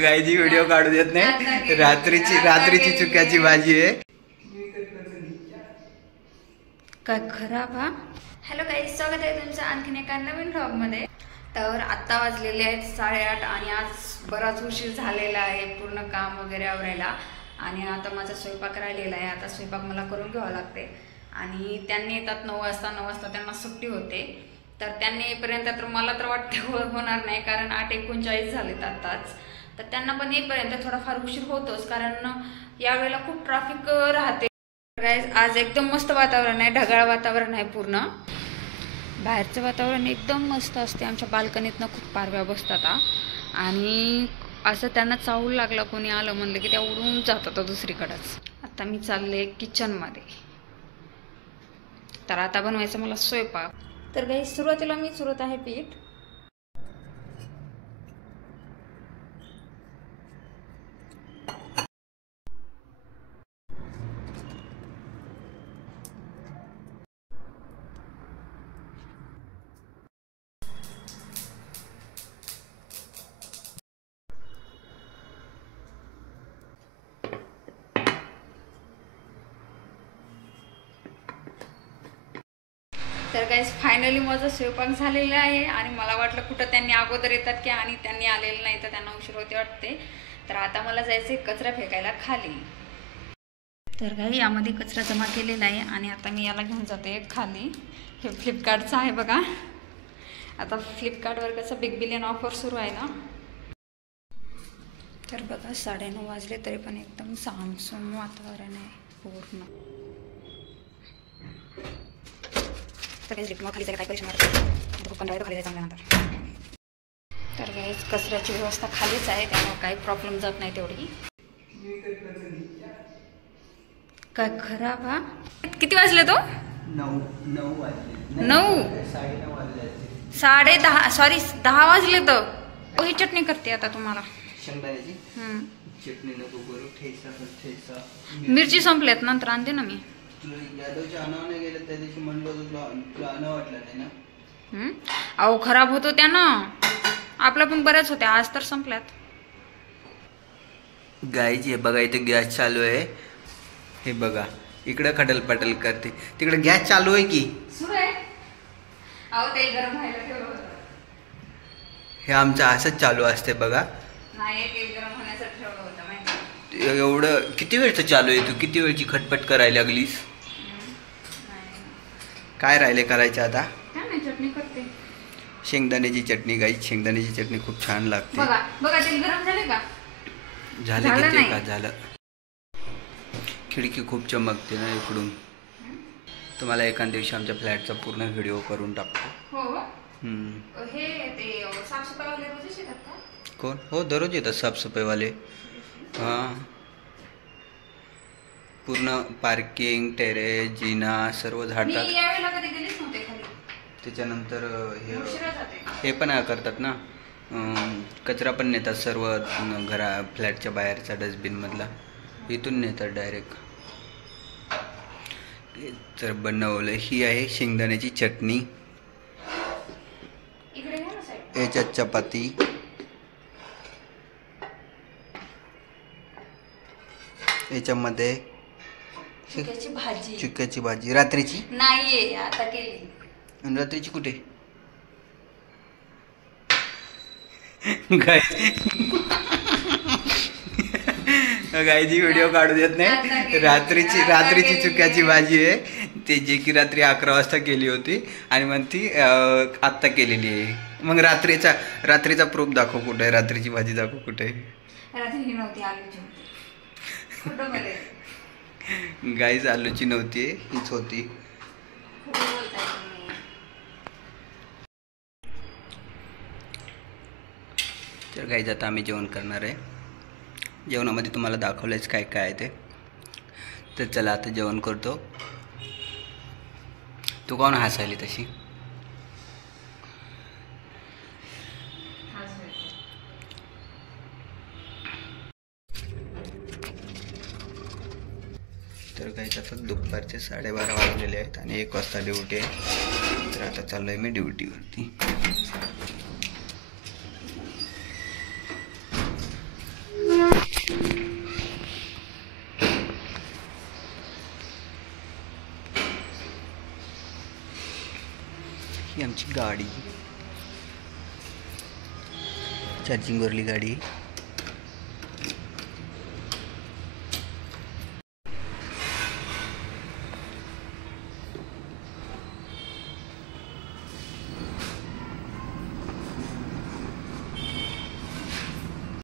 गायची व्हिडिओ काढू देत नाही. रात्रीची चुक्याची भाजी आहे. काय खराब हा. हॅलो गाईज, स्वागत आहे तुमचं आणखीन एका नवीन व्लॉगमध्ये. तर आत्ता वाजलेले आहेत 8:30 आणि आज बराच उशीर झालेला आहे पूर्ण काम वगैरे आवरायला. आणि आता माझा स्वयंपाक राहिलेला आहे. आता स्वयंपाक मला करून घ्यावा लागते. आणि त्यांनी येतात 9 वाजता. 9 वाजता त्यांना सुट्टी होते. तर त्यांनी येईपर्यंत तर मला तर वाटते होणार नाही, कारण 8:39 झालेत आत्ताच. तर त्यांना पण येईपर्यंत थोडाफार उशीर होतोच, कारण यावेळेला खूप ट्रॅफिक राहते. आज एकदम मस्त वातावरण आहे, ढगाळ वातावरण आहे पूर्ण. बाहेरचं वातावरण एकदम मस्त असते. आमच्या बाल्कनीतनं खूप पारव्या बसतात आणि असं त्यांना चावू लागलं, कोणी आलं म्हणलं की त्या उडून जातात दुसरीकडेच. आता मी चालले किचनमध्ये. तर आता बनवायचं मला स्वयंपाक. तर काही सुरुवातीला मी चुरत आहे पीठ. तर गाईस फायनली माझं स्वयंपाक झालेलं आहे. आणि मला वाटलं कुठं त्यांनी अगोदर येतात की, आणि त्यांनी आलेलं नाही तर त्यांना उशीर होते वाटते. तर आता मला जायचं आहे कचरा फेकायला खाली. तर काही यामध्ये कचरा जमा केलेला आहे आणि आता मी याला घेऊन जाते खाली. हे फ्लिपकार्टचं आहे बघा. आता फ्लिपकार्टवर कसं बिग बिलियन ऑफर सुरू आहे ना. तर बघा 9:30 वाजले तरी पण एकदम सामसूम वातावरण आहे पूर्ण. तर गाईस कचऱ्याची व्यवस्था खालीच आहे, त्यामुळे काही प्रॉब्लेम जात नाही तेवढी. काय खराब हा. किती वाजले तो? 9 वाजले. 9 10:30 सॉरी 10 वाजले. तर ही चटणी करते आता तुम्हाला. शेंगदाण्याची चटणी नको करू. ठेचा मिरची संपल्यात, नंतर आणते ना मी. यादवच्या आणावं गेलं त्या दिवशी म्हणलो तुला आणावं वाटलं नाही ना. अहो खराब होतो त्यानं. आपल्या पण बऱ्याच होत्या, आज तर संपल्यात. गाईची बघा इथे गॅस चालू आहे. हे बघा इकडं खटल पटल करते, तिकडे गॅस चालू आहे की सुरू आहे. अहो तेल गरम व्हायला ठेवलं होतं. हे आमचं असंच चालू असते बघा. नाही तेल गरम होण्यासाठी ठेवलं होतं माहिती. एवढं किती वेळचं चालू आहे? तू किती वेळची खटपट करायला लागलीस? काय राहिले करायचं आता? चटणी करते. शेंगदाण्याची चटणी. गाई शेंगदाण्याची चटणी खूप छान लागते. बघा बघा तेल गरम झाले का? झालं किती का झालं. खिडकी खूप चमकते ना इकडून. तुम्हाला एखाद दिवशी आमच्या फ्लॅटचा पूर्ण व्हिडिओ करून टाकतो. हो. हे ते साफसफाईवाले रोजच येतात का? कोण? हो दररोज येतात साफसफाईवाले. हां पूर्ण पार्किंग टेरेस जिना सर्व झाडतात. मी यावेळेला कधी गेलीच नव्हते खाली. त्याच्यानंतर हे पण करतात ना, कचरा पण नेतात सर्व फ्लॅटच्या बाहेरचा डस्टबिनमधला इथून नेतात डायरेक्ट. तर बनवलं ही आहे शेंगदाण्याची चटणी. याच्यात चपाती. याच्यामध्ये चुक्याची भाजी. रात्रीची नाहीये, आता केली. आणि रात्रीची कुठे? गायची व्हिडिओ काढू देत नाही. रात्रीची चुक्याची भाजी आहे ते, जे की रात्री 11 वाजता केली होती आणि मग ती आत्ता केलेली आहे. मग रात्रीचा प्रूफ दाखव कुठे आहे, रात्रीची भाजी दाखव कुठे आहे. गाईज आलूची नव्हती, हीच होती. तर गाईज आता आम्ही जेवण करणार आहे. जेवणामध्ये तुम्हाला दाखवलंच काय काय आहे ते. तर चला आता जेवण करतो. तू कोण हसायली तशी? तर तर काही आता दुपारचे 12:30 वाजलेले आहेत आणि 1 वाजता ड्युटी आहे. तर आता चाललो आहे मी ड्युटीवरती. ही आमची गाडी, चार्जिंगवरली गाडी.